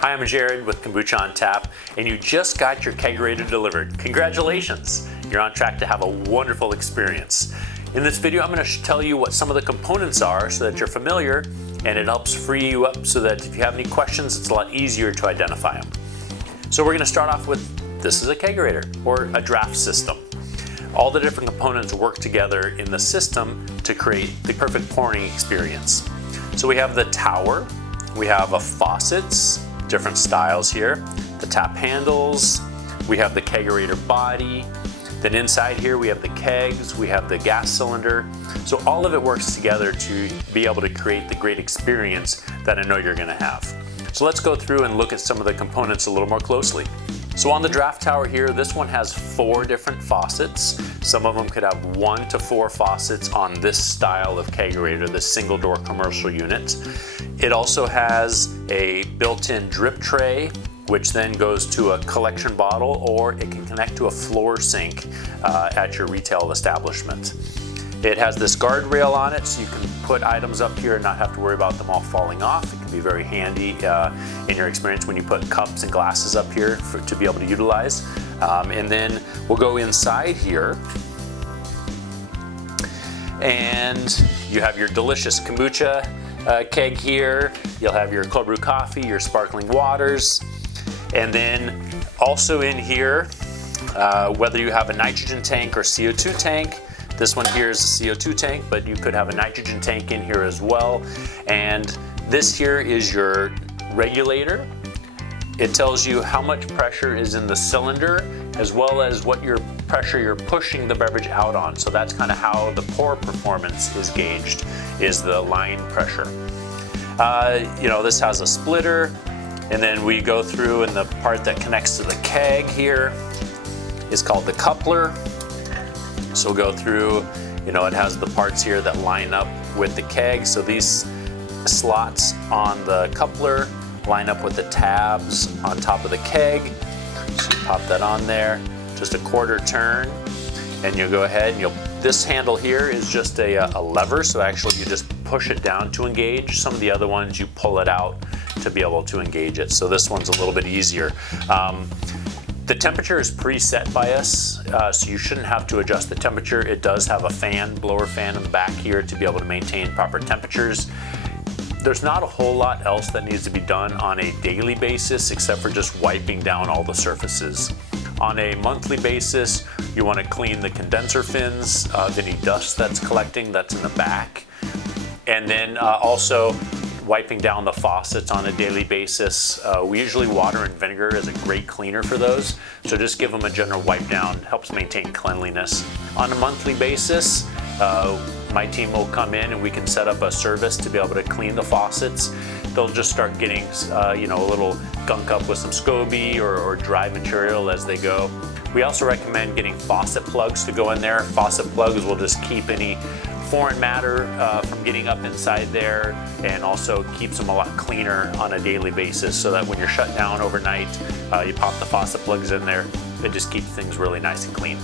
Hi, I'm Jared with Kombucha on Tap, and you just got your kegerator delivered. Congratulations! You're on track to have a wonderful experience. In this video, I'm going to tell you what some of the components are so that you're familiar, and it helps free you up so that if you have any questions, it's a lot easier to identify them. So we're going to start off with, this is a kegerator, or a draft system. All the different components work together in the system to create the perfect pouring experience. So we have the tower, we have faucets, different styles here, the tap handles, we have the kegerator body, then inside here we have the kegs, we have the gas cylinder. So all of it works together to be able to create the great experience that I know you're going to have. So let's go through and look at some of the components a little more closely. So on the draft tower here, this one has 4 different faucets. Some of them could have 1 to 4 faucets on this style of kegerator, the single door commercial unit. It also has a built-in drip tray, which then goes to a collection bottle, or it can connect to a floor sink at your retail establishment. It has this guardrail on it, so you can put items up here and not have to worry about them all falling off. It can be very handy in your experience when you put cups and glasses up here to be able to utilize. And then we'll go inside here, and you have your delicious kombucha keg here. You'll have your cold brew coffee, your sparkling waters, and then also in here, whether you have a nitrogen tank or CO2 tank. This one here is a CO2 tank, but you could have a nitrogen tank in here as well. And this here is your regulator. It tells you how much pressure is in the cylinder, as well as what your pressure you're pushing the beverage out on. So that's kind of how the pour performance is gauged, is the line pressure. This has a splitter, and then we go through, and the part that connects to the keg here is called the coupler. So we'll go through, it has the parts here that line up with the keg. So these slots on the coupler line up with the tabs on top of the keg. So you pop that on there, just a quarter turn, and you'll go ahead and this handle here is just a lever. So actually you just push it down to engage. Some of the other ones you pull it out to be able to engage it. So this one's a little bit easier. The temperature is preset by us, so you shouldn't have to adjust the temperature. It does have a blower fan in the back here to be able to maintain proper temperatures. There's not a whole lot else that needs to be done on a daily basis except for just wiping down all the surfaces. On a monthly basis, you want to clean the condenser fins of any dust that's collecting that's in the back. And then also wiping down the faucets on a daily basis. We usually water and vinegar is a great cleaner for those. So just give them a general wipe down, helps maintain cleanliness. On a monthly basis, my team will come in and we can set up a service to be able to clean the faucets. They'll just start getting a little gunk up with some SCOBY or dry material as they go. We also recommend getting faucet plugs to go in there. Faucet plugs will just keep any foreign matter from getting up inside there, and also keeps them a lot cleaner on a daily basis, so that when you're shut down overnight, you pop the faucet plugs in there. It just keeps things really nice and clean.